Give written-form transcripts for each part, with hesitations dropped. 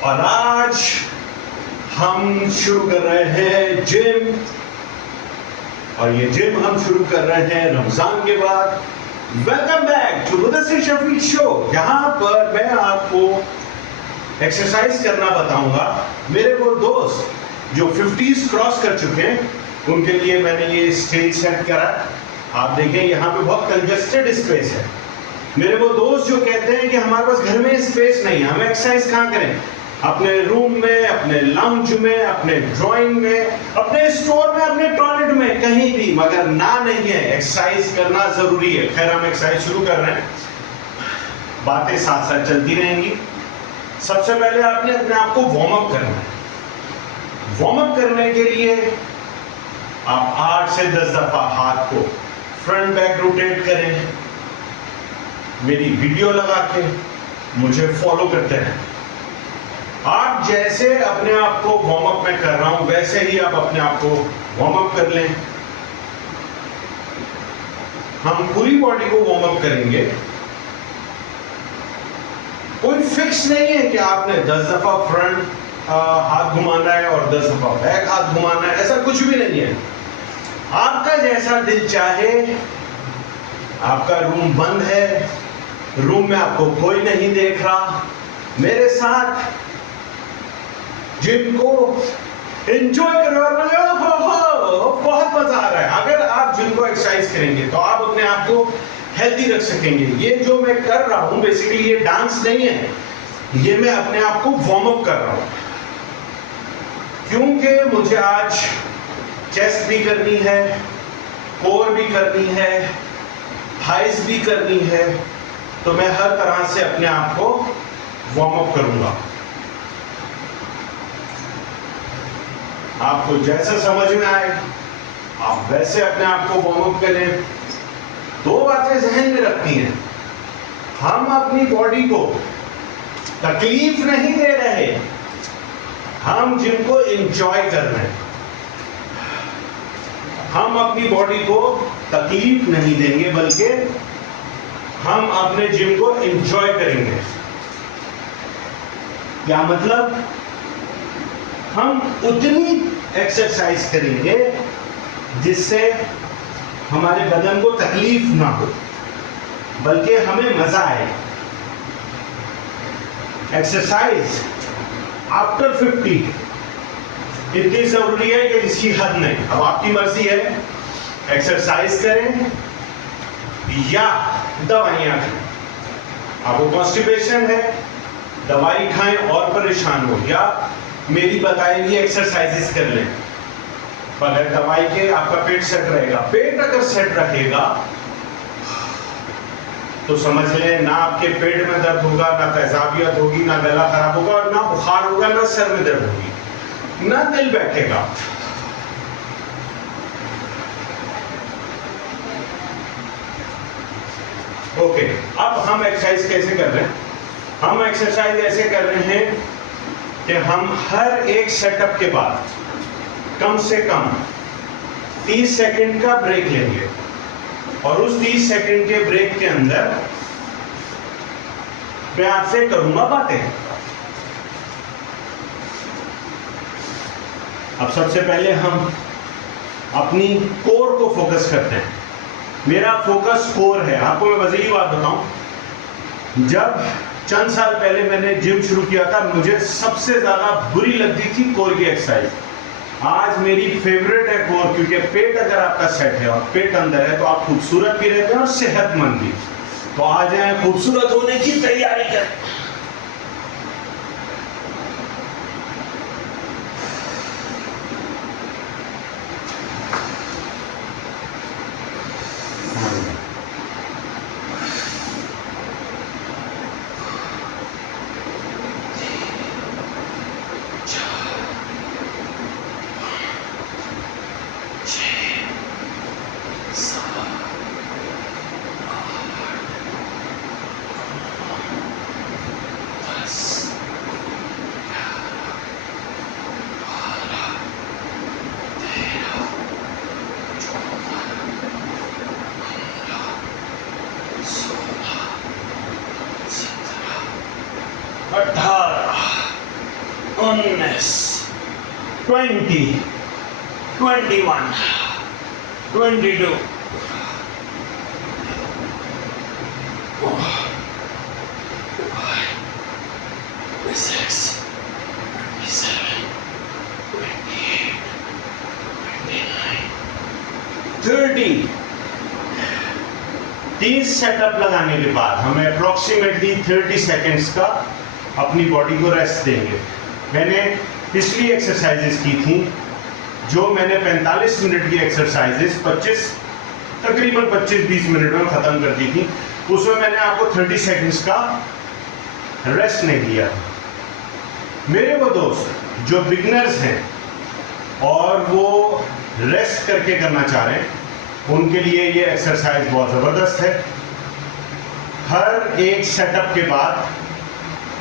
और आज हम शुरू कर रहे हैं जिम, और ये जिम हम शुरू कर रहे हैं रमजान के बाद। Welcome back to Mudassir Shafiq show, जहां पर मैं आपको एक्सरसाइज करना बताऊंगा। मेरे वो दोस्त जो 50s क्रॉस कर चुके हैं उनके लिए मैंने ये स्टेज सेट करा। आप देखें यहाँ पे बहुत कंजेस्टेड स्पेस है। मेरे वो दोस्त जो कहते हैं कि हमारे पास घर में स्पेस नहीं है, हम एक्सरसाइज कहाँ करें? अपने रूम में, अपने लाउंज में, अपने ड्राइंग में, अपने स्टोर में, अपने टॉयलेट में, कहीं भी, मगर ना नहीं है, एक्सरसाइज करना जरूरी है। खैर, हम एक्सरसाइज शुरू कर रहे हैं, बातें साथ साथ चलती रहेंगी। सबसे पहले आपने अपने आप को वार्म अप करना है। वार्म अप करने के लिए आप 8 से 10 दफा हाथ को फ्रंट बैक रोटेट करें। मेरी वीडियो लगा के मुझे फॉलो करते हैं। आप जैसे अपने आप को वार्म अप में कर रहा हूं वैसे ही आप अपने आप को वार्म अप कर लें। हम पूरी बॉडी को वार्म अप करेंगे। कोई फिक्स नहीं है कि आपने 10 दफा फ्रंट हाथ घुमाना है और 10 दफा बैक हाथ घुमाना है, ऐसा कुछ भी नहीं है। आपका जैसा दिल चाहे। आपका रूम बंद है, रूम में आपको कोई नहीं देख रहा, मेरे साथ जिम को एंजॉय कर रहे हो, बहुत मजा आ रहा है। अगर आप जिम को एक्सरसाइज करेंगे तो आप अपने आप को हेल्दी रख सकेंगे। ये जो मैं कर रहा हूं बेसिकली ये डांस नहीं है, ये मैं अपने आप को वार्म अप कर रहा हूं, क्योंकि मुझे आज चेस्ट भी करनी है, कोर भी करनी है, थाइस भी करनी है, तो मैं हर तरह से अपने आप को वार्म अप करूंगा। आपको जैसा समझ में आए आप वैसे अपने आप को वार्म अप करें। 2 बातें जहन में रखनी है। हम अपनी बॉडी को तकलीफ नहीं दे रहे, हम जिम को एंजॉय कर रहे हैं। हम अपनी बॉडी को तकलीफ नहीं देंगे, बल्कि हम अपने जिम को एंजॉय करेंगे। क्या मतलब? हम उतनी एक्सरसाइज करेंगे जिससे हमारे बदन को तकलीफ ना हो, बल्कि हमें मजा आए। एक्सरसाइज आफ्टर 50 इतनी जरूरी है कि जिसकी हद नहीं। अब आपकी मर्जी है, एक्सरसाइज करें या दवाइयां खाएं। आपको कॉन्स्टिपेशन है, दवाई खाएं और परेशान हो, या मेरी बताई हुई एक्सरसाइजेस कर लें। बगैर दवाई के आपका पेट सेट रहेगा। पेट अगर सेट रहेगा तो समझ लें ना आपके पेट में दर्द होगा, ना तेजाबियत होगी, ना गला खराब होगा, और ना बुखार होगा, ना सर में दर्द होगी, ना दिल बैठेगा। ओके, अब हम एक्सरसाइज कैसे कर रहे हैं? हम एक्सरसाइज ऐसे कर रहे हैं कि हम हर एक सेटअप के बाद कम से कम 30 सेकंड का ब्रेक लेंगे, और उस 30 सेकंड के ब्रेक के अंदर मैं आपसे करूंगा बातें। अब सबसे पहले हम अपनी कोर को फोकस करते हैं। मेरा फोकस कोर है। आपको मैं मजेदार बात बताऊं, जब चंद साल पहले मैंने जिम शुरू किया था, मुझे सबसे ज्यादा बुरी लगती थी कोर की एक्सरसाइज। आज मेरी फेवरेट है कोर, क्योंकि पेट अगर आपका सेट है और पेट अंदर है तो आप खूबसूरत भी रहते हैं और सेहतमंद भी। तो आ जाए खूबसूरत होने की तैयारी करें। 19, 20, 21, 22, 26, 27, 28, 29, 30। 30 सेटअप लगाने के बाद हमें अप्रोक्सीमेटली 30 सेकेंड्स का अपनी बॉडी को रेस्ट देंगे। मैंने पिछली एक्सरसाइजेस की थी, जो मैंने 45 मिनट की एक्सरसाइजेस तकरीबन 25-20 मिनट में ख़त्म कर दी थी। उसमें मैंने आपको 30 सेकेंड्स का रेस्ट नहीं दिया था। मेरे वो दोस्त जो बिगनर्स हैं और वो रेस्ट करके करना चाह रहे हैं, उनके लिए ये एक्सरसाइज बहुत ज़बरदस्त है। हर एक सेटअप के बाद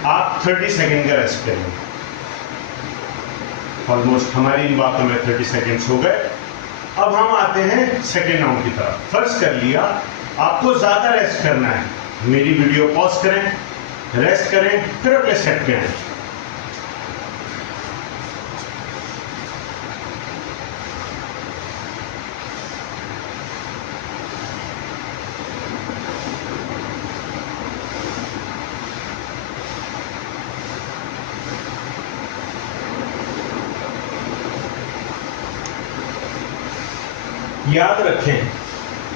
आप 30 सेकेंड का रेस्ट करेंगे। ऑलमोस्ट हमारी इन बातों में 30 सेकेंड्स हो गए। अब हम आते हैं सेकेंड राउंड की तरफ। फर्स्ट कर लिया, आपको ज़्यादा रेस्ट करना है, मेरी वीडियो पॉज करें, रेस्ट करें, फिर अगले सेट पे आए। याद रखें,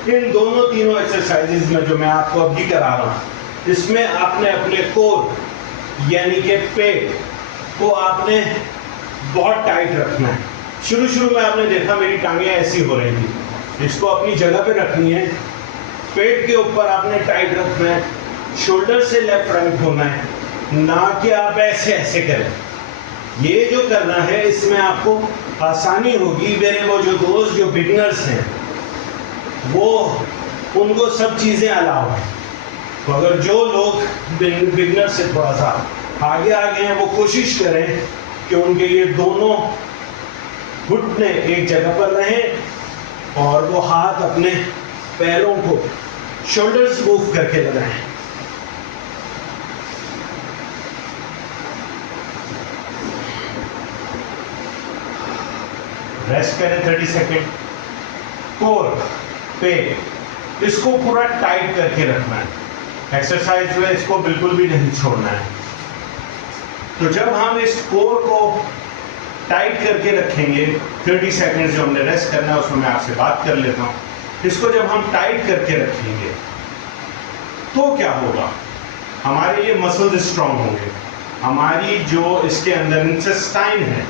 इन दोनों तीनों एक्सरसाइजेज में जो मैं आपको अभी करा रहा हूं, इसमें आपने अपने कोर यानी कि पेट को आपने बहुत टाइट रखना है। शुरू में आपने देखा मेरी टांगें ऐसी हो रही थी, इसको अपनी जगह पे रखनी है। पेट के ऊपर आपने टाइट रखना है, शोल्डर से लेफ्ट राइट होना है, ना कि आप ऐसे ऐसे करें। ये जो करना है इसमें आपको आसानी होगी। मेरे वो जो दोस्त जो बिगनर्स हैं, वो उनको सब चीज़ें अलाउ हैं। तो अगर जो लोग बिगनर से थोड़ा सा आगे हैं, वो कोशिश करें कि उनके ये दोनों घुटने एक जगह पर रहें और वो हाथ अपने पैरों को शोल्डर्स मूव करके लगाएं। रेस्ट करें 30 सेकेंड। कोर पेट इसको पूरा टाइट करके रखना है। एक्सरसाइज में इसको बिल्कुल भी नहीं छोड़ना है। तो जब हम इस कोर को टाइट करके रखेंगे, 30 सेकेंड जो हमने रेस्ट करना है उसमें मैं आपसे बात कर लेता हूँ। इसको जब हम टाइट करके रखेंगे तो क्या होगा, हमारे ये मसल्स स्ट्रांग होंगे। हमारी जो इसके अंदर इंटेस्टाइन है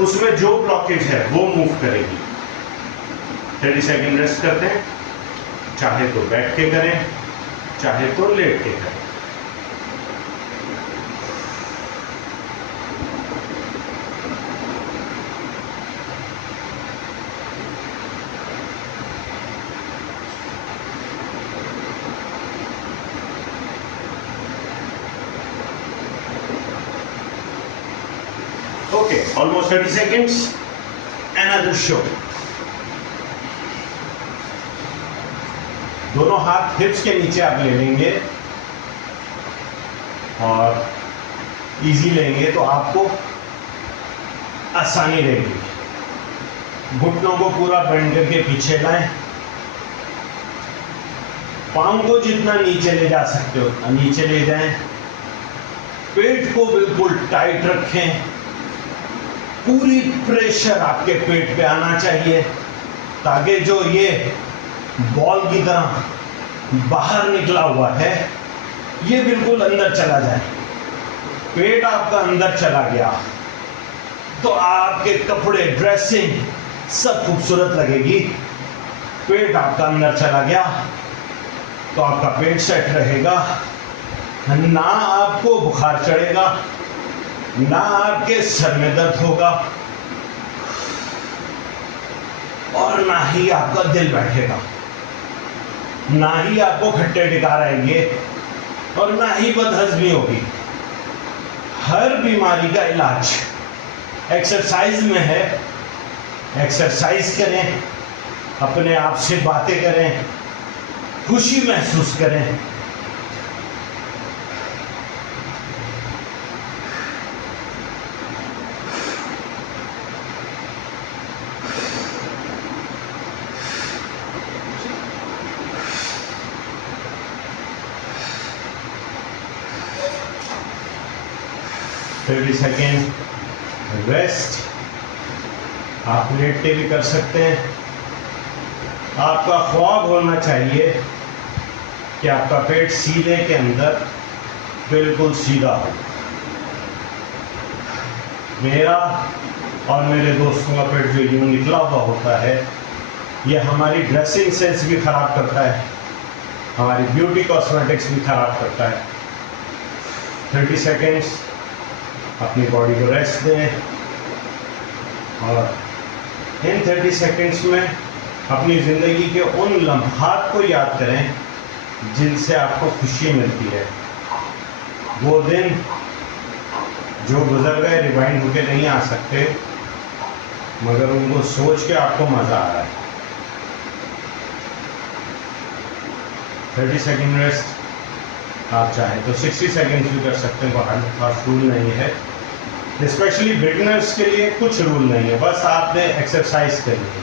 उसमें जो ब्लॉकेज है वो मूव करेगी। 30 सेकेंड रेस्ट करते हैं, चाहे तो बैठ के करें, चाहे तो लेट के करें। Okay, almost 30 seconds. Another show. दोनों हाथ हिप्स के नीचे आप ले लेंगे और इजी लेंगे तो आपको आसानी रहेगी। घुटनों को पूरा बेंड करके पीछे लाएं, पाँव को जितना नीचे ले जा सकते हो नीचे ले जाएं, पेट को बिल्कुल टाइट रखें। पूरी प्रेशर आपके पेट पे आना चाहिए ताकि जो ये बॉल की तरह बाहर निकला हुआ है ये बिल्कुल अंदर चला जाए। पेट आपका अंदर चला गया तो आपके कपड़े, ड्रेसिंग सब खूबसूरत लगेगी। पेट आपका अंदर चला गया तो आपका पेट सेट रहेगा, ना आपको बुखार चढ़ेगा, ना आपके सर में दर्द होगा और ना ही आपका दिल बैठेगा, ना ही आपको खट्टे टिकार आएंगे और ना ही बदहजमी होगी। हर बीमारी का इलाज एक्सरसाइज में है। एक्सरसाइज करें, अपने आप से बातें करें, खुशी महसूस करें। 30 सेकेंड रेस्ट। आप लेट के भी कर सकते हैं। आपका ख्वाब होना चाहिए कि आपका पेट सीने के अंदर बिल्कुल सीधा हो। मेरा और मेरे दोस्तों का पेट जो यूं निकला हुआ होता है, ये हमारी ड्रेसिंग सेंस भी ख़राब करता है, हमारी ब्यूटी कॉस्मेटिक्स भी ख़राब करता है। 30 सेकेंड्स अपनी बॉडी को रेस्ट दें और इन 30 सेकेंड्स में अपनी ज़िंदगी के उन लम्हात को याद करें जिनसे आपको खुशी मिलती है। वो दिन जो गुजर गए रिवाइंड होके नहीं आ सकते, मगर उनको सोच के आपको मज़ा आ रहा है। 30 सेकेंड रेस्ट। आप चाहें तो 60 सेकेंड्स भी कर सकते हैं, कोई खास रूल नहीं है। स्पेशली बिगिनर्स के लिए कुछ रूल नहीं है, बस आपने एक्सरसाइज करनी है।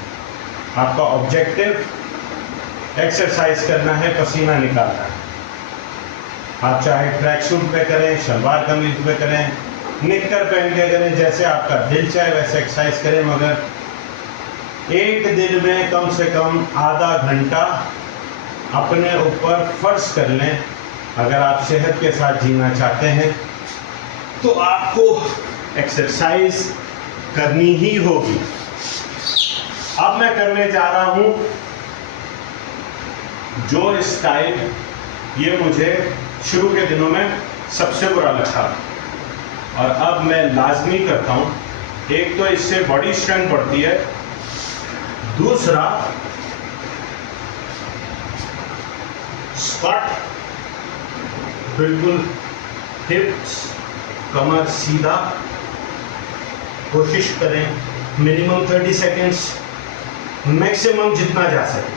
आपका ऑब्जेक्टिव एक्सरसाइज करना है, पसीना निकालना है। आप चाहे ट्रैक सूट पे करें, शलवार कमीज पे करें, निक्कर पहन के करें, जैसे आपका दिल चाहे वैसे एक्सरसाइज करें, मगर एक दिन में कम से कम आधा घंटा अपने ऊपर फर्ज कर लें। अगर आप सेहत के साथ जीना चाहते हैं तो आपको एक्सरसाइज करनी ही होगी। अब मैं करने जा रहा हूं जो स्टाइल ये मुझे शुरू के दिनों में सबसे बुरा लगता, और अब मैं लाजमी करता हूं। एक तो इससे बॉडी स्ट्रेंथ बढ़ती है, दूसरा स्क्वाट, बिल्कुल हिप्स कमर सीधा। कोशिश करें मिनिमम 30 सेकेंड्स, मैक्सिमम जितना जा सके।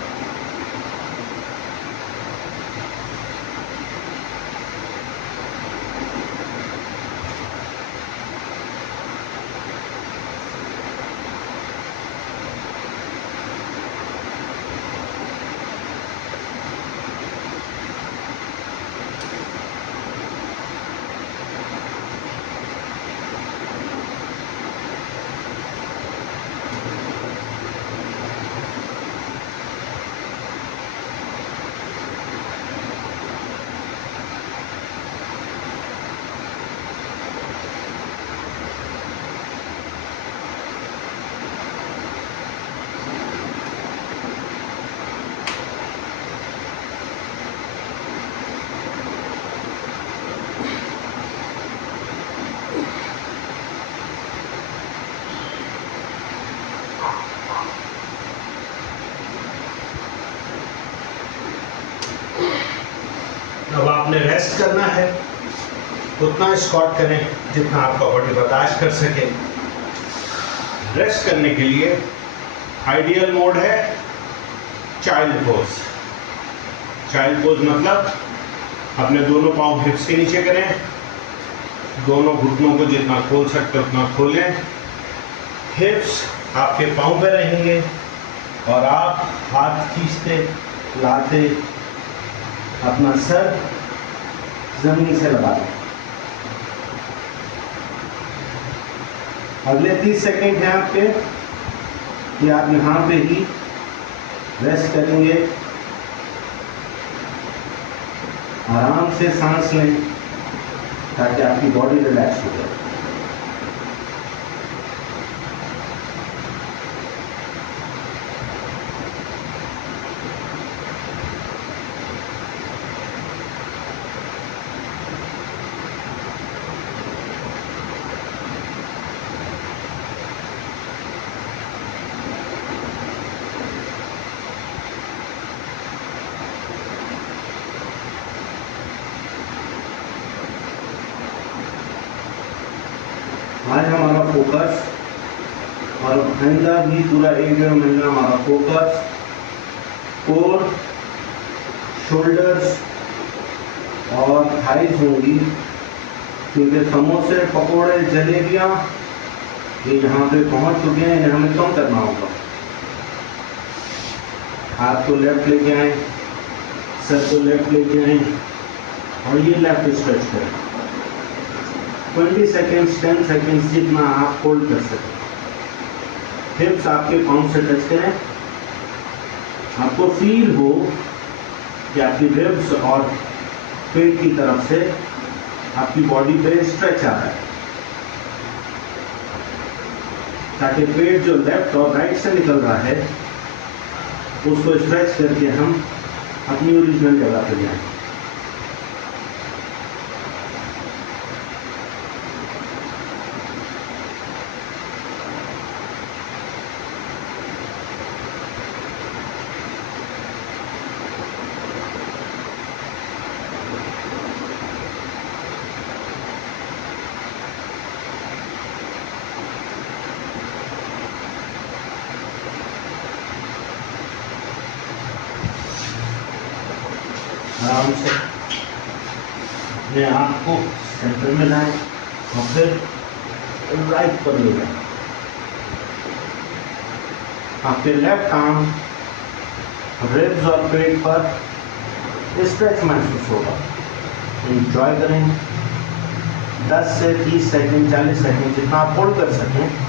अब आपने रेस्ट करना है, उतना स्क्वाट करें जितना आपका बॉडी बर्दाश्त कर सके। रेस्ट करने के लिए आइडियल मोड है चाइल्ड पोज। चाइल्ड पोज मतलब अपने दोनों पाँव हिप्स के नीचे करें, दोनों घुटनों को जितना खोल सकते उतना खोलें, हिप्स आपके पाँव पे रहेंगे और आप हाथ खींचते लाते अपना सर जमीन से लगा दें। अगले 30 सेकेंड हैं आपके, ये आप यहाँ पे ही रेस्ट करेंगे। आराम से सांस लें ताकि आपकी बॉडी रिलैक्स हो जाए। आज हमारा फोकस और आइंदा भी पूरा 1-1.5 महीना हमारा फोकस कोर, शोल्डर्स और थाइज होंगी, क्योंकि समोसे, पकोड़े, जलेबियाँ ये यहाँ पे पहुँच चुके हैं, ये हमें कम करना होगा। हाथ को लेफ्ट लेके आए, सर को लेफ्ट लेके आए और ये लेफ्ट स्ट्रेच करें। 20 सेकेंड्स 10 सेकेंड्स जितना आप होल्ड कर सकें। हिप्स आपके पाँव से टच करें, आपको फील हो कि आपकी रिब्स और पेट की तरफ से आपकी बॉडी पे स्ट्रेच आ रहा है, ताकि पेट जो लेफ्ट और राइट से निकल रहा है उसको स्ट्रेच करके हम अपनी ओरिजिनल जगह पे जाएं। आराम से अपने आप को सेंटर में लाएं और फिर राइट पर ले जाएं। आपके लेफ्ट आर्म रिब्स और पेट पर स्ट्रेच महसूस होगा। एंजॉय करें 10 से 30 सेकंड 40 सेकंड जितना आप होल्ड कर सकें।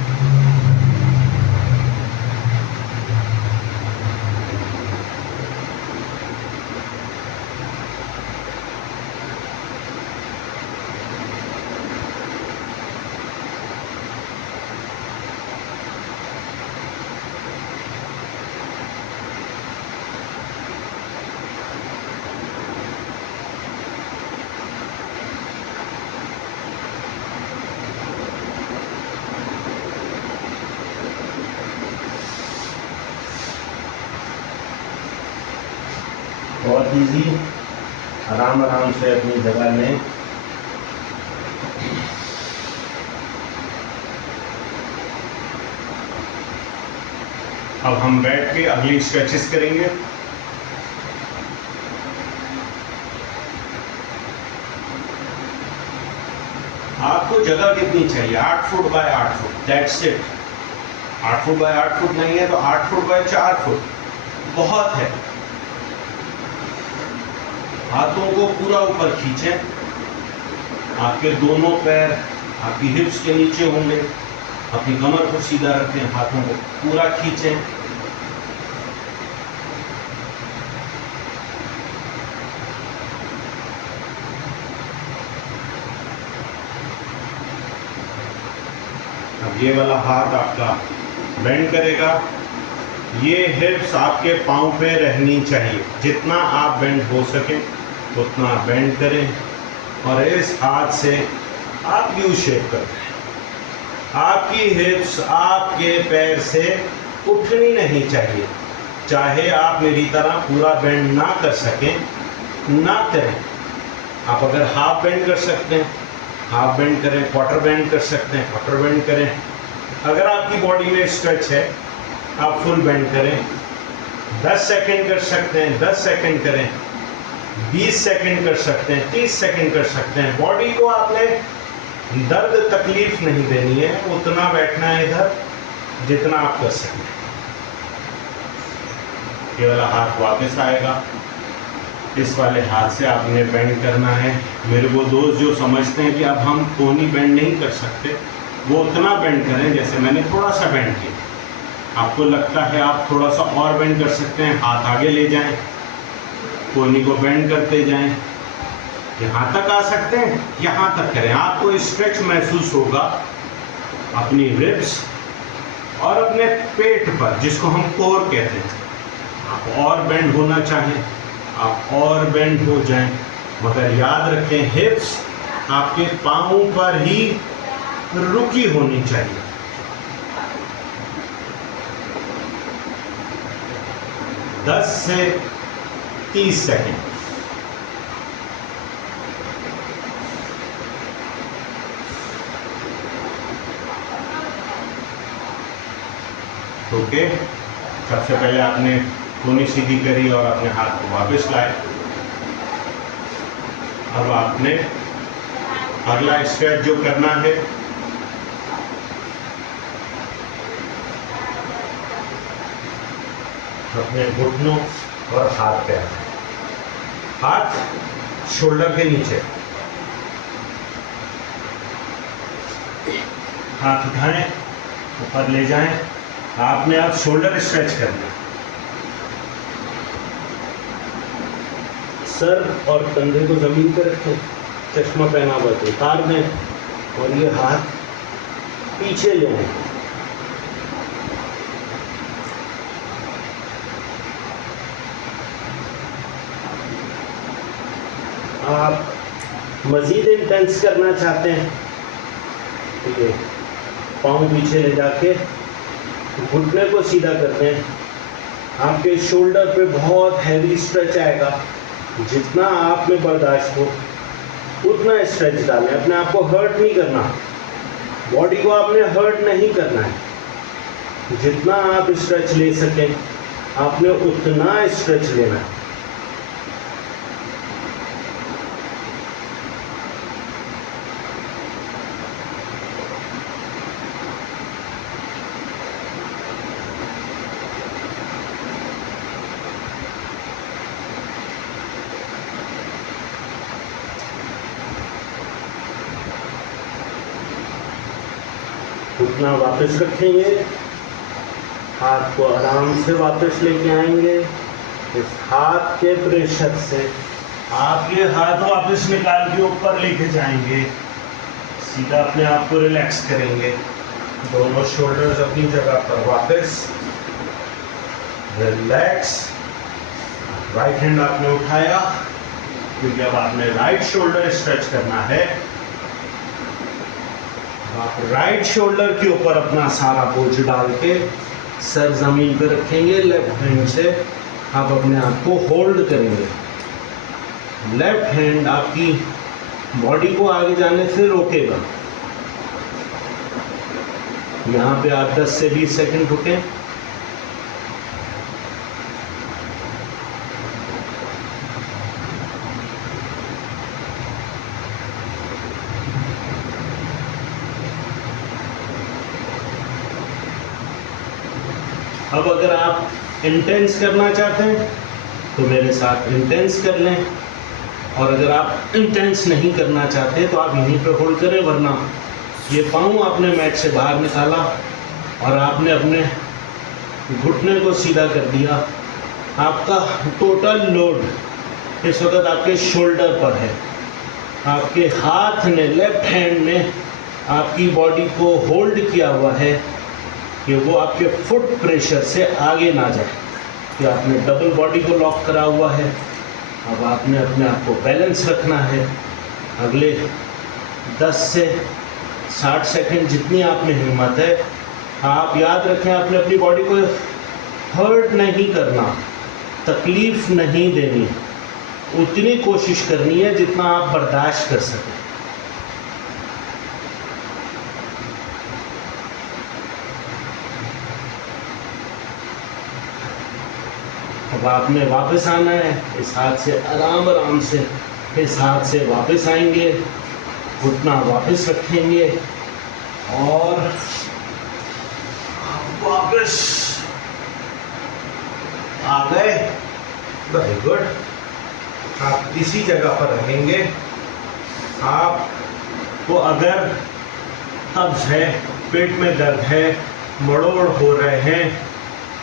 बहुत इजी, आराम आराम से अपनी जगह लें। अब हम बैठ के अगली स्ट्रेचेस करेंगे। आपको जगह कितनी चाहिए? 8 foot by 8 foot, that's it. 8 foot by 8 foot नहीं है तो 8 फुट बाय 4 फुट बहुत है। हाथों को पूरा ऊपर खींचें, आपके दोनों पैर आपकी हिप्स के नीचे होंगे, अपनी कमर को सीधा रखें, हाथों को पूरा खींचें। अब ये वाला हाथ आपका बेंड करेगा, ये हिप्स आपके पाँव पे रहनी चाहिए। जितना आप बेंड हो सके उतना बेंड करें और इस हाथ से आप यू शेप करें। आपकी हिप्स आपके पैर से उठनी नहीं चाहिए। चाहे आप मेरी तरह पूरा बेंड ना कर सकें, ना करें। आप अगर हाफ बेंड कर सकते हैं हाफ बेंड करें, क्वार्टर बेंड कर सकते हैं क्वार्टर बेंड करें। अगर आपकी बॉडी में स्ट्रेच है आप फुल बेंड करें। 10 सेकंड कर सकते हैं 10 सेकंड करें, 20 सेकंड कर सकते हैं 30 सेकंड कर सकते हैं। बॉडी को आपने दर्द तकलीफ नहीं देनी है, उतना बैठना है इधर जितना आप कर सकते हैं। ये वाला हाथ वापस आएगा, इस वाले हाथ से आपने बेंड करना है। मेरे वो दोस्त जो समझते हैं कि अब हम कोनी बेंड नहीं कर सकते, वो उतना बेंड करें जैसे मैंने थोड़ा सा बेंड किया। आपको लगता है आप थोड़ा सा और बेंड कर सकते हैं, हाथ आगे ले जाएं, कोहनी को बेंड करते जाएं, यहाँ तक आ सकते हैं, यहाँ तक करें। आपको स्ट्रेच महसूस होगा अपनी रिब्स और अपने पेट पर, जिसको हम कोर कहते हैं। आप और बेंड होना चाहें आप और बेंड हो जाएं, मगर याद रखें हिप्स आपके पाँव पर ही रुकी होनी चाहिए। दस से 30 सेकंड। ओके, सबसे पहले आपने कोहनी सीधी करी और अपने हाथ को वापस लाए। अब आपने अगला स्ट्रेच जो करना है, अपने घुटनों और हाथ पे हाथ शोल्डर के नीचे, हाथ उठाएं, ऊपर ले जाएं। आपने अब शोल्डर स्ट्रेच करना है। सर और कंधे को जमीन पर रखें, चश्मा पहना हुआ तो उतार दें और ये हाथ पीछे ले आए। आप मज़ीद इंटेंस करना चाहते हैं ठीक है, पाँव पीछे ले जाके घुटने को सीधा करते हैं। आपके शोल्डर पे बहुत हैवी स्ट्रेच आएगा, जितना आप में बर्दाश्त हो उतना स्ट्रेच डालें। अपने आप को हर्ट नहीं करना, बॉडी को आपने हर्ट नहीं करना है। जितना आप स्ट्रेच ले सकें आपने उतना स्ट्रेच लेना है। घुटना वापस रखेंगे, हाथ को आराम से वापस लेके आएंगे। इस हाथ के प्रेशर से आप ये हाथ वापस निकाल के ऊपर लेके जाएंगे। सीधा अपने आप को रिलैक्स करेंगे, दोनों शोल्डर्स अपनी जगह पर वापस रिलैक्स। राइट हैंड आपने उठाया क्योंकि अब आपने राइट शोल्डर स्ट्रेच करना है। आप राइट शोल्डर के ऊपर अपना सारा बोझ डाल के सर जमीन पर रखेंगे। लेफ्ट हैंड से आप अपने आप को होल्ड करेंगे। लेफ्ट हैंड आपकी बॉडी को आगे जाने से रोकेगा। यहाँ पे आप 10 से 20 सेकंड रुकें। अब अगर आप इंटेंस करना चाहते हैं तो मेरे साथ इंटेंस कर लें, और अगर आप इंटेंस नहीं करना चाहते तो आप यहीं पे होल्ड करें। वरना ये पाँव आपने मैट से बाहर निकाला और आपने अपने घुटने को सीधा कर दिया। आपका टोटल लोड इस वक्त आपके शोल्डर पर है। आपके हाथ ने, लेफ्ट हैंड ने आपकी बॉडी को होल्ड किया हुआ है कि वो आपके फुट प्रेशर से आगे ना जाए। कि आपने डबल बॉडी को लॉक करा हुआ है। अब आपने अपने आप को बैलेंस रखना है। अगले 10 से 60 सेकंड जितनी आप में हिम्मत है, आप याद रखें आपने अपनी बॉडी को हर्ट नहीं करना, तकलीफ नहीं देनी। उतनी कोशिश करनी है जितना आप बर्दाश्त कर सकें। अब आपने वापस आना है। इस हाथ से आराम से इस हाथ से वापस आएंगे, घुटना वापस रखेंगे और वापस आ गए। Very good. आप इसी जगह पर रहेंगे। आपको अगर कब्ज है, पेट में दर्द है, मड़ोड़ हो रहे हैं,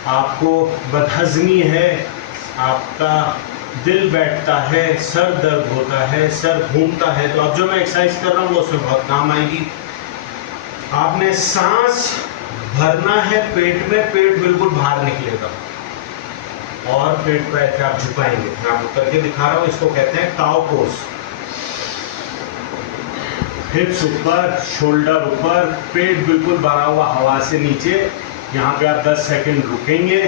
आपको बदहज़मी है, आपका दिल बैठता है, सर दर्द होता है, सर घूमता है, तो अब जो मैं एक्सरसाइज कर रहा हूँ वो उसमें बहुत काम आएगी। आपने सांस भरना है पेट में, पेट बिल्कुल बाहर निकलेगा और पेट को ऐसे आप झुकाएंगे। मैं आपको करके दिखा रहा हूँ, इसको कहते हैं काउ पोज। हिप्स ऊपर, शोल्डर ऊपर, पेट बिल्कुल भरा हुआ हवा से नीचे। यहाँ पे आप 10 सेकंड रुकेंगे।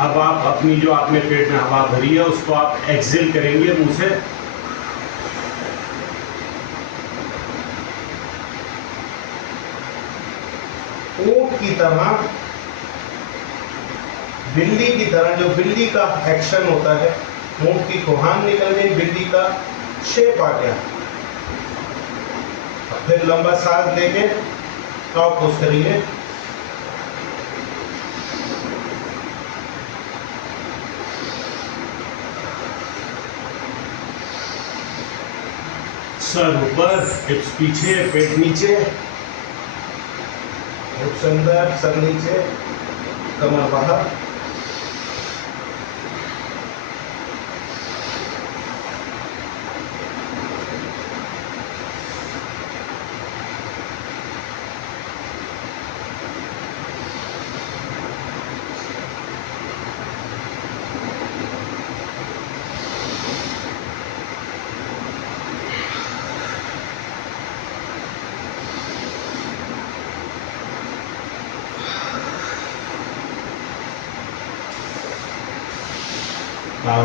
अब आप अपनी जो आपने पेट में हवा भरी है उसको आप एक्सेल करेंगे मुंह से। ऊंट की तरह, बिल्ली की तरह, जो बिल्ली का एक्शन होता है, ऊंट की कोहान निकल गई, बिल्ली का शेप आ गया। फिर लंबा सांस लेके काउ पोज करिए। सर ऊपर, हिप्स पीछे, पेट नीचे, हिप्स अंदर, सर नीचे, कमर बाहर।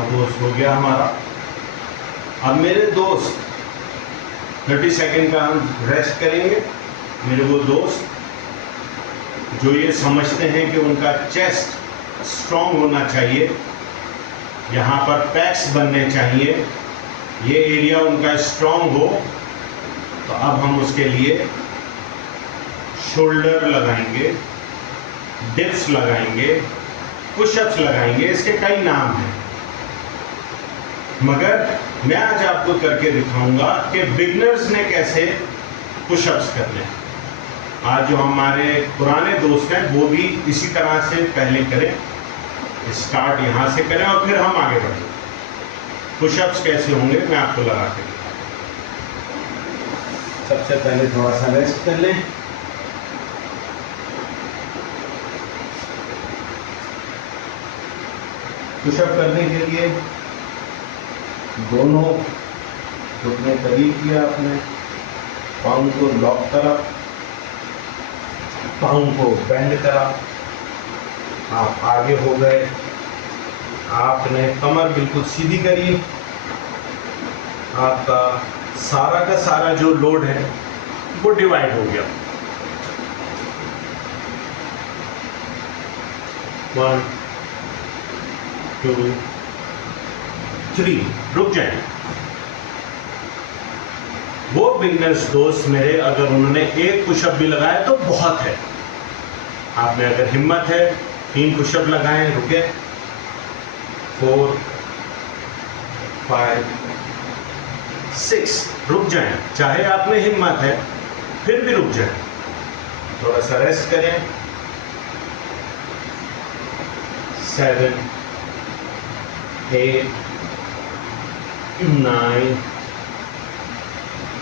पोस्ट हो गया हमारा। अब मेरे दोस्त 30 सेकेंड का हम रेस्ट करेंगे। मेरे वो दोस्त जो ये समझते हैं कि उनका चेस्ट स्ट्रॉन्ग होना चाहिए, यहाँ पर पैक्स बनने चाहिए, ये एरिया उनका स्ट्रॉन्ग हो, तो अब हम उसके लिए शोल्डर लगाएंगे, डिप्स लगाएंगे, पुशअप्स लगाएंगे। इसके कई नाम हैं, मगर मैं आज आपको करके दिखाऊंगा कि बिगनर्स ने कैसे पुशअप्स करने हैं। आज जो हमारे पुराने दोस्त हैं वो भी इसी तरह से पहले करें, स्टार्ट यहाँ से करें और फिर हम आगे बढ़ें। पुशअप्स कैसे होंगे मैं आपको लगा के दिखाऊंगा। सबसे पहले थोड़ा सा रेस्ट कर लें। पुशअप करने के लिए दोनों घुटने करीब किया आपने, पाँव को लॉक करा, पाँव को बेंड करा, आप आगे हो गए, आपने कमर बिल्कुल सीधी करी, आपका सारा का सारा जो लोड है वो डिवाइड हो गया। 1 2 3, रुक जाए। वो बिगनर्स दोस्त मेरे, अगर उन्होंने एक पुशअप भी लगाया तो बहुत है। आप में अगर हिम्मत है 3 पुशअप लगाएं, रुके, 4 5 6, रुक जाएं। चाहे आप में हिम्मत है फिर भी रुक जाएं, थोड़ा सा रेस्ट करें। 7 8 9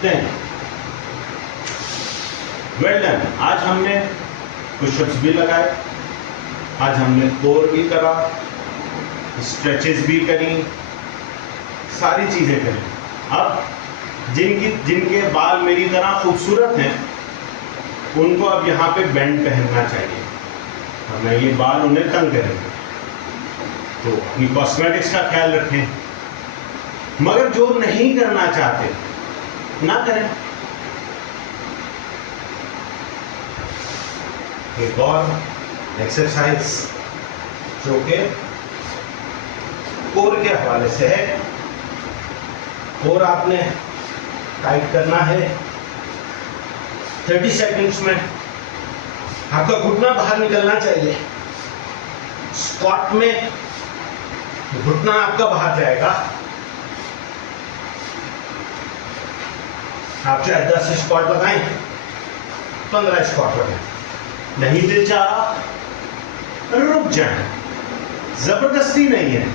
10, वेल डन। आज हमने पुशअप्स भी लगाए, आज हमने कोर भी करा, स्ट्रेचेस भी करी, सारी चीजें करी। अब जिनके बाल मेरी तरह खूबसूरत हैं उनको अब यहाँ पे बैंड पहनना चाहिए, वरना ये बाल उन्हें तंग करेंगे। तो अपनी कॉस्मेटिक्स का ख्याल रखें, मगर जो नहीं करना चाहते ना करें। एक और एक्सरसाइज जो कि कोर के हवाले से है, कोर आपने टाइट करना है 30 सेकंड्स में। आपका घुटना बाहर निकलना चाहिए। स्क्वाट में घुटना आपका बाहर जाएगा। आप चाहे 10 स्क्वाट लगाएं, 15 स्क्वाट लगाएं, नहीं दिल चाह रहा रुक जाएं। जबरदस्ती नहीं है,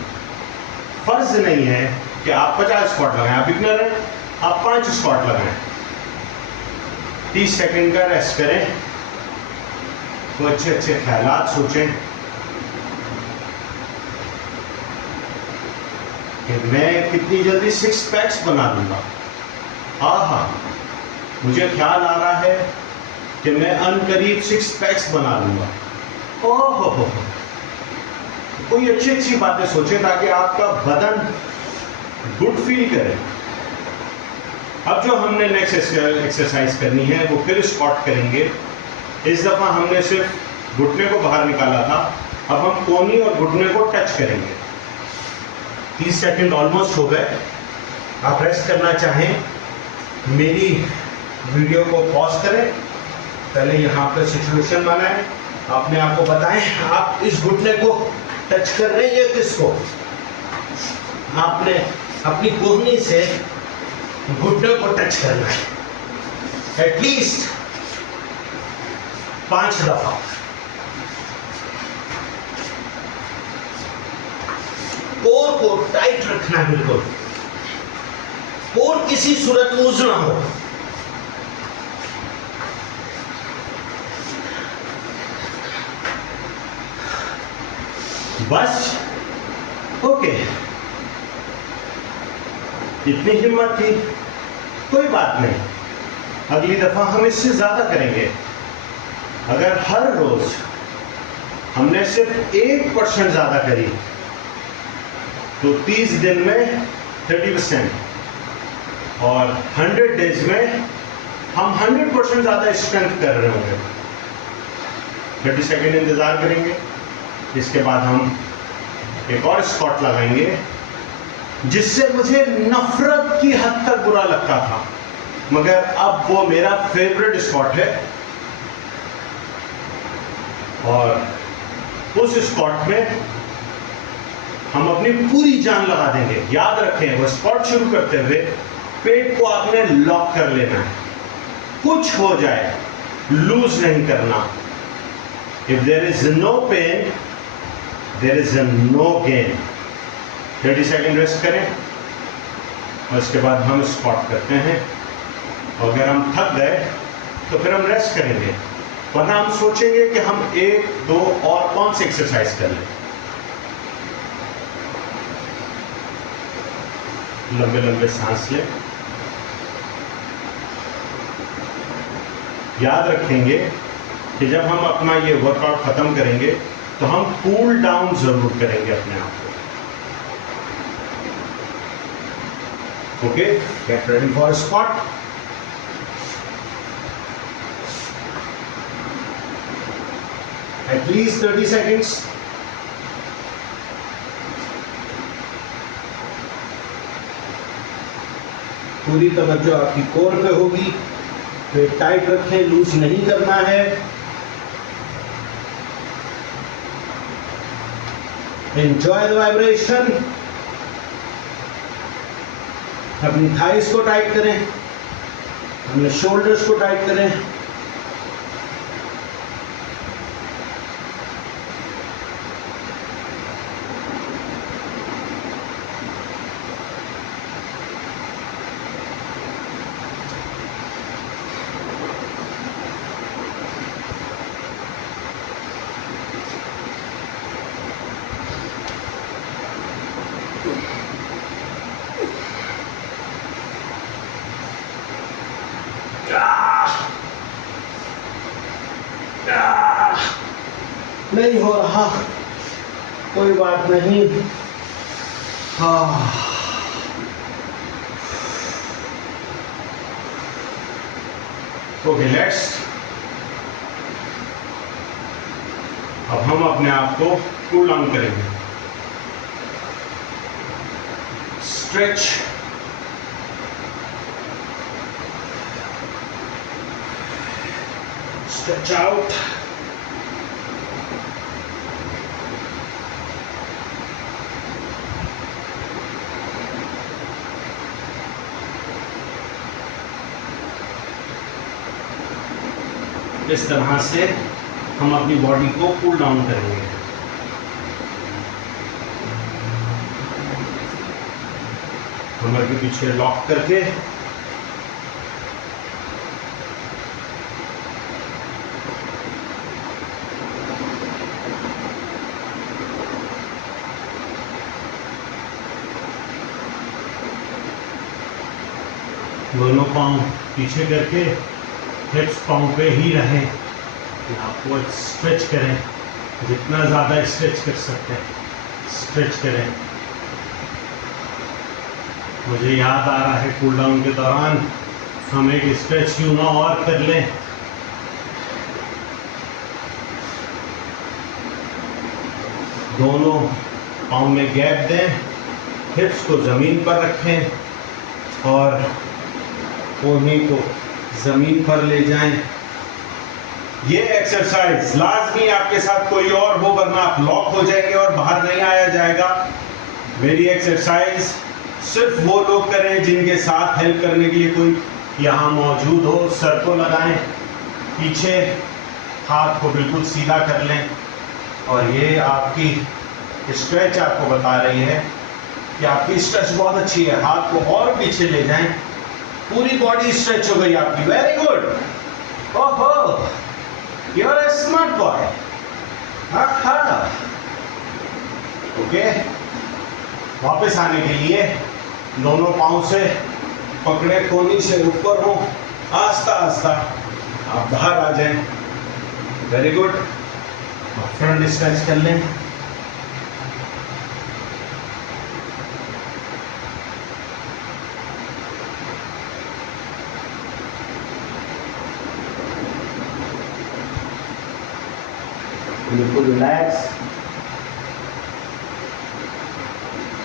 फर्ज नहीं है कि आप 50 स्क्वाट लगाएं। आप बिगनर हैं, आप 5 स्क्वाट लगाएं। 30 सेकंड का रेस्ट करें, तो अच्छे अच्छे ख्यालात सोचें कि मैं कितनी जल्दी 6 पैक्स बना लूंगा। आहा, मुझे ख्याल आ रहा है कि मैं अनकरीब 6 पैक्स बना लूंगा। ओहो, कोई अच्छी अच्छी बातें सोचें ताकि आपका बदन गुड फील करे। अब जो हमने नेक्स्ट एक्सरसाइज करनी है वो फिर स्क्वाट करेंगे। इस दफा हमने सिर्फ घुटने को बाहर निकाला था, अब हम कोहनी और घुटने को टच करेंगे। 30 सेकंड ऑलमोस्ट हो गए। आप रेस्ट करना चाहें, मेरी वीडियो को पॉज करें, पहले यहाँ पर सिचुएशन बनाएं, अपने आप को बताएं आप इस घुटने को टच कर रहे हैं किसको। आपने अपनी कोहनी से घुटने को टच करना है एटलीस्ट 5 दफा। कोर को टाइट रखना है बिल्कुल, कोर किसी सूरत लूज ना हो। बस ओके, इतनी हिम्मत थी, कोई बात नहीं, अगली दफा हम इससे ज्यादा करेंगे। अगर हर रोज हमने सिर्फ 1% ज्यादा करी तो 30 दिन में 30% और 100 डेज में हम 100% ज्यादा स्ट्रेंथ कर रहे होंगे। 30 सेकेंड इंतजार करेंगे, इसके बाद हम एक और स्क्वाट लगाएंगे जिससे मुझे नफरत की हद तक बुरा लगता था, मगर अब वो मेरा फेवरेट स्क्वाट है। और उस स्क्वाट में हम अपनी पूरी जान लगा देंगे। याद रखें, वो स्क्वाट शुरू करते हुए पेट को आपने लॉक कर लेना है, कुछ हो जाए लूज नहीं करना। If there is no pain there is no gain. 30 second rest करें और इसके बाद हम स्क्वाट करते हैं। और अगर हम थक गए तो फिर हम रेस्ट करेंगे, वरना हम सोचेंगे कि हम 1, 2 और कौन सी एक्सरसाइज कर लें। लंबे लंबे सांस लें। याद रखेंगे कि जब हम अपना ये वर्कआउट खत्म करेंगे तो हम कूल डाउन जरूर करेंगे अपने आप को। Okay, get ready for squat. At least 30 seconds. पूरी तवज्जो आपकी कोर पे होगी, पेट टाइट रखें, लूज नहीं करना है। Enjoy the vibration. अपनी थाइस को टाइट करें, अपने शोल्डर्स को टाइट करें। नहीं हो रहा, कोई बात नहीं। Okay, let's. अब हम अपने आप को कूल डाउन करेंगे। Stretch, stretch out. इस तरह से हम अपनी बॉडी को कूल डाउन करेंगे। कमर के पीछे लॉक करके दोनों पांव पीछे करके हिप्स पांव पे ही रहें। आपको स्ट्रेच करें, जितना ज़्यादा स्ट्रेच कर सकते हैं स्ट्रेच करें। मुझे याद आ रहा है कूल डाउन के दौरान हम एक स्ट्रेच क्यों ना और कर लें। दोनों पाँव में गैप दें, हिप्स को ज़मीन पर रखें और कोहनी को ज़मीन पर ले जाएं। ये एक्सरसाइज लाजमी आपके साथ कोई और हो, वरना आप लॉक हो जाएंगे और बाहर नहीं आया जाएगा। मेरी एक्सरसाइज सिर्फ वो लोग करें जिनके साथ हेल्प करने के लिए कोई यहाँ मौजूद हो। सर को लगाएं पीछे, हाथ को बिल्कुल सीधा कर लें, और ये आपकी स्ट्रेच आपको बता रही है कि आपकी स्ट्रेच बहुत अच्छी है। हाथ को और पीछे ले जाएं, पूरी बॉडी स्ट्रेच हो गई आपकी। वेरी गुड, ओहो, you are a smart boy. Okay, वापस आने के लिए दोनों पांव से पकड़े, कोहनी से ऊपर हो, आस्ता आस्ता आप बाहर आ जाएं। वेरी गुड, फ्रंट स्ट्रेच कर लें। बिल्कुल रिलैक्स,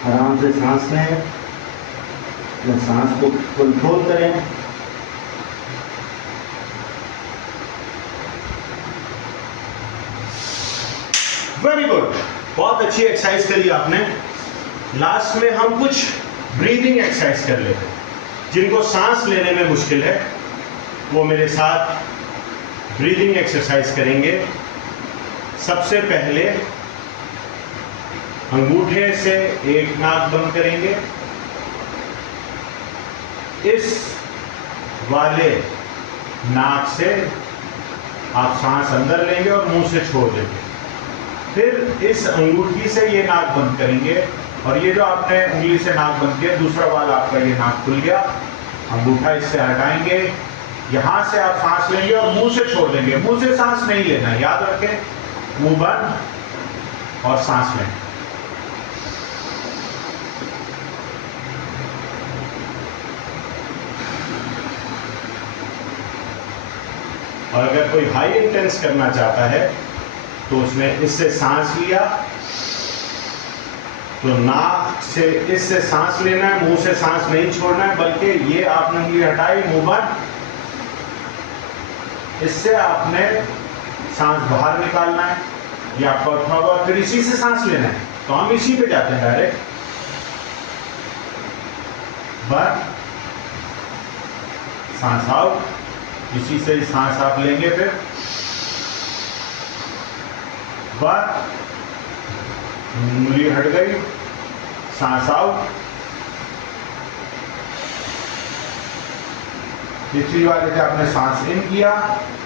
आराम से सांस लें, सांस को कंट्रोल करें। वेरी गुड, बहुत अच्छी एक्सरसाइज करी आपने। लास्ट में हम कुछ ब्रीदिंग एक्सरसाइज कर लेते हैं। जिनको सांस लेने में मुश्किल है वो मेरे साथ ब्रीदिंग एक्सरसाइज करेंगे। सबसे पहले अंगूठे से एक नाक बंद करेंगे, इस वाले नाक से आप सांस अंदर लेंगे और मुंह से छोड़ देंगे। फिर इस अंगूठी से ये नाक बंद करेंगे, और ये जो आपने उंगली से नाक बंद किया, दूसरा वाला आपका ये नाक खुल गया। अंगूठा इससे हटाएंगे, यहाँ से आप सांस लेंगे और मुंह से छोड़ देंगे। मुंह से सांस नहीं लेना, याद रखें, मुंह बंद और सांस लें। और अगर कोई हाई इंटेंस करना चाहता है तो उसने इससे सांस लिया, तो नाक से इससे सांस लेना है, मुंह से सांस नहीं छोड़ना है, बल्कि ये आपने उंगली हटाई, मुंह बंद, इससे आपने सांस बाहर निकालना है। ये आपका उठा हुआ, फिर इसी से सांस लेना है। तो हम इसी पे जाते हैं डायरेक्ट, बंद, सांस आउट, इसी से सांस आप लेंगे, फिर बंद, उंगली हट गई, सांस आउट, तीसरी वाले से आपने सांस इन किया,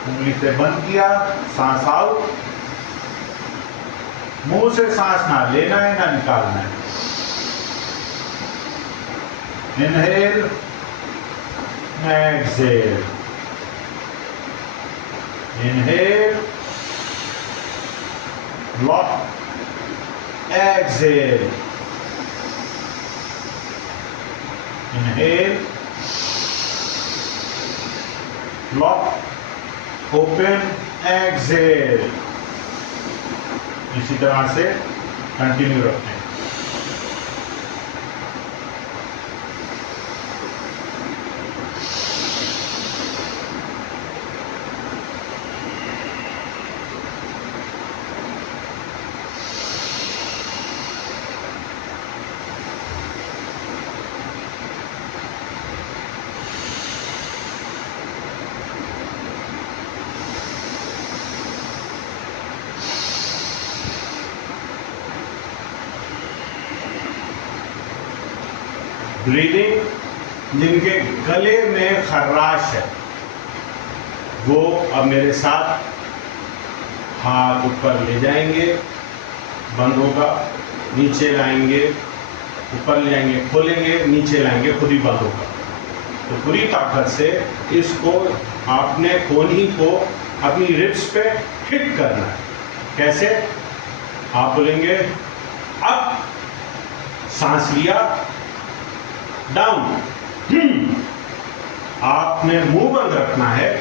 उंगली से बंद किया, सांस आउट, मुंह से सांस ना लेना है ना निकालना है। Inhale, exhale, inhale, lock, exhale, inhale, lock, open, exhale। इसी तरह से कंटिन्यू रखें। ब्रीदिंग, जिनके गले में खर्राश है वो अब मेरे साथ हाथ ऊपर ले जाएंगे, बंद होगा, नीचे लाएंगे, ऊपर ले जाएंगे, खोलेंगे, नीचे लाएंगे, खुद ही बंद होगा। तो पूरी ताकत से इसको आपने कोहनी को अपनी रिब्स पे हिट करना है। कैसे? आप बोलेंगे अप, सांस लिया, डाउन, आपने मुंह बंद रखना है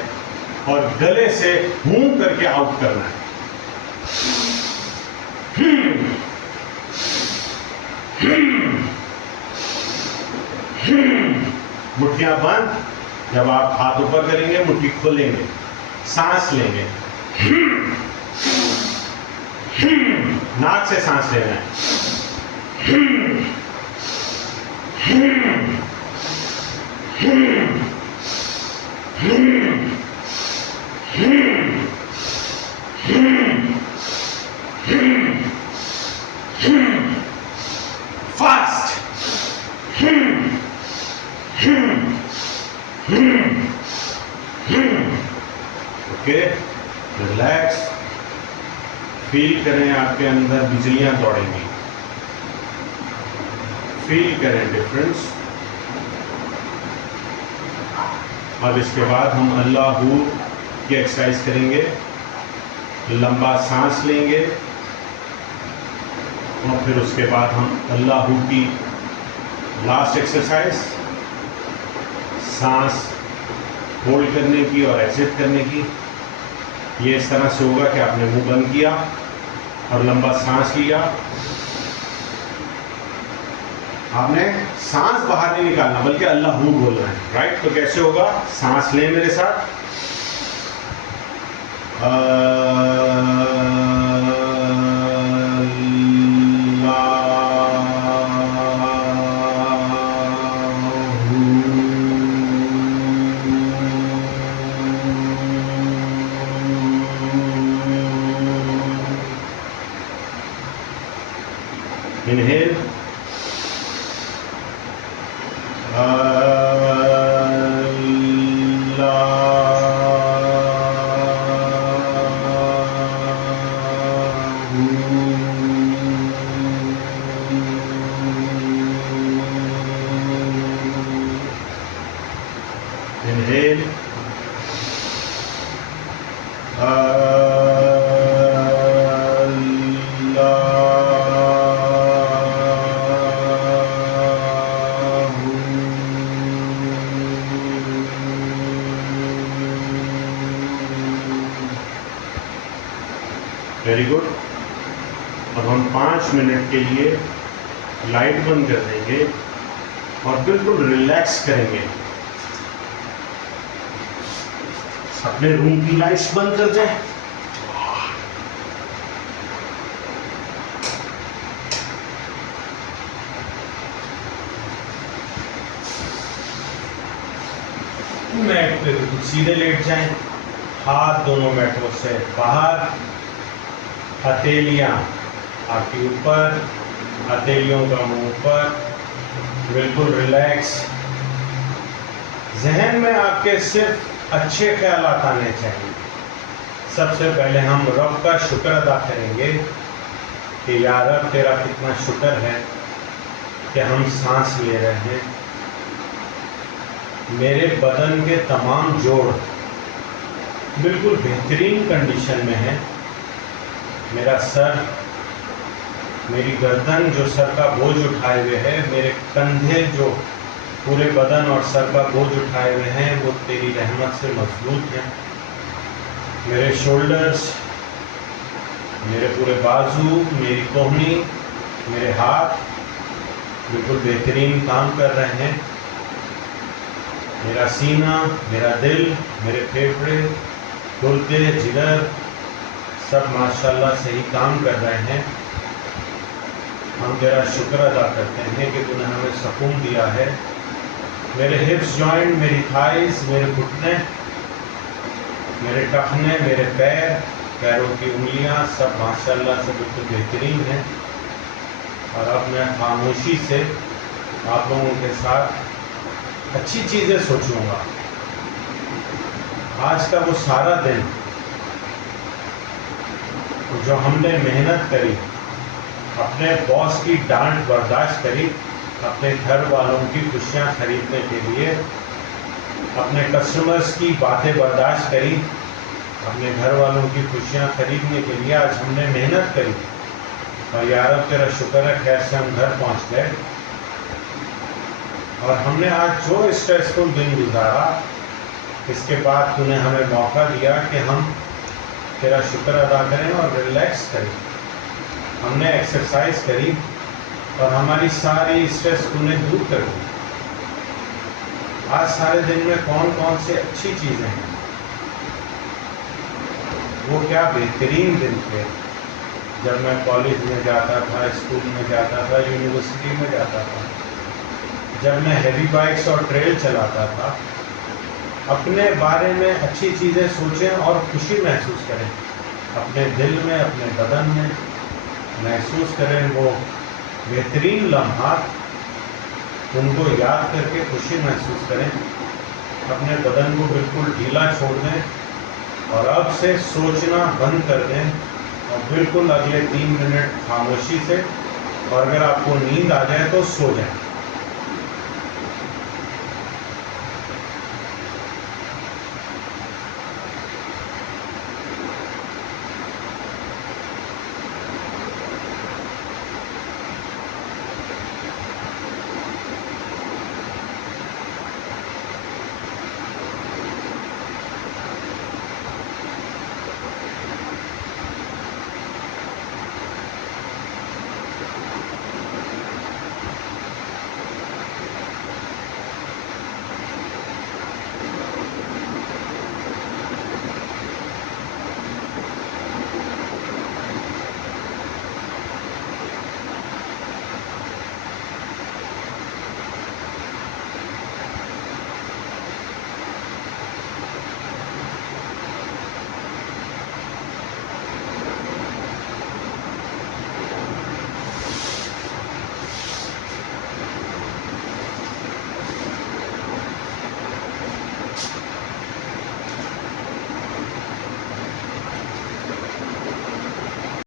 और गले से हूं करके आउट करना है। मुट्ठियां बंद। जब आप हाथ ऊपर करेंगे मुट्ठी खोलेंगे, सांस लेंगे, नाक से सांस लेना है, फास्ट। Okay, relax. फील करें आपके अंदर बिजलियां दौड़ेंगी, फील करें डिफरेंस। अब इसके बाद हम अल्लाहू की एक्सरसाइज करेंगे। लंबा सांस लेंगे और फिर उसके बाद हम अल्लाहू की लास्ट एक्सरसाइज, सांस होल्ड करने की और एक्सिट करने की। ये इस तरह से होगा कि आपने मुंह बंद किया और लंबा सांस लिया। आपने सांस बाहर नहीं निकालना बल्कि अल्लाहू बोलना है, राइट? तो कैसे होगा? सांस लें मेरे साथ। Inhale. Inhale. Very good. अब हम 5 मिनट के लिए लाइट बंद कर देंगे और बिल्कुल रिलैक्स करेंगे। अपने रूम की लाइट्स बंद कर दें। मैट पे बिल्कुल सीधे लेट जाएं, हाथ दोनों मैटों से बाहर, हथेलियां आपके ऊपर, हथेलियों का मुंह ऊपर, बिल्कुल रिलैक्स। जहन में आपके सिर्फ अच्छे ख्यालात आने चाहिए। सबसे पहले हम रब का शुक्र अदा करेंगे कि या रब तेरा कितना शुक्र है कि हम सांस ले रहे हैं। मेरे बदन के तमाम जोड़ बिल्कुल बेहतरीन कंडीशन में है। मेरा सर, मेरी गर्दन जो सर का बोझ उठाए हुए है, मेरे कंधे जो पूरे बदन और सर का बोझ उठाए हुए हैं, वो तेरी रहमत से मजबूत हैं। मेरे शोल्डर्स, मेरे पूरे बाजू, मेरी कोहनी, मेरे हाथ बिल्कुल बेहतरीन काम कर रहे हैं। मेरा सीना, मेरा दिल, मेरे फेफड़े, गुर्दे, जिगर सब माशाल्लाह सही काम कर रहे हैं। हम तेरा शुक्र अदा करते हैं कि तूने हमें सुकून दिया है। मेरे हिप्स जॉइंट, मेरी थाइस, मेरे घुटने, मेरे टखने, मेरे पैर, पैरों की उंगलियां सब माशाल्लाह से बिल्कुल बेहतरीन हैं। और अब मैं खामोशी से आप लोगों के साथ अच्छी चीज़ें सोचूंगा। आज का वो सारा दिन जो हमने मेहनत करी, अपने बॉस की डांट बर्दाश्त करी, अपने घर वालों की खुशियां खरीदने के लिए, अपने कस्टमर्स की बातें बर्दाश्त करी, अपने घर वालों की खुशियां खरीदने के लिए आज हमने मेहनत करी। और यार अब तेरा शुक्र है खैर से हम घर पहुंच गए। और हमने आज जो स्ट्रेसफुल दिन गुजारा, इसके बाद तूने हमें मौका दिया कि हम तेरा शुक्र अदा करें और रिलैक्स करें। हमने एक्सरसाइज करी और हमारी सारी स्ट्रेस तूने दूर कर दी। आज सारे दिन में कौन कौन सी अच्छी चीज़ें हैं, वो क्या बेहतरीन दिन थे। जब मैं कॉलेज में जाता था, स्कूल में जाता था, यूनिवर्सिटी में जाता था, जब मैं हैवी बाइक्स और ट्रेल चलाता था, अपने बारे में अच्छी चीज़ें सोचें और खुशी महसूस करें। अपने दिल में, अपने बदन में महसूस करें वो बेहतरीन लम्हात, उनको याद करके खुशी महसूस करें। अपने बदन को बिल्कुल ढीला छोड़ दें और अब से सोचना बंद कर दें और बिल्कुल अगले 3 मिनट खामोशी से, और अगर आपको नींद आ जाए तो सो जाएं।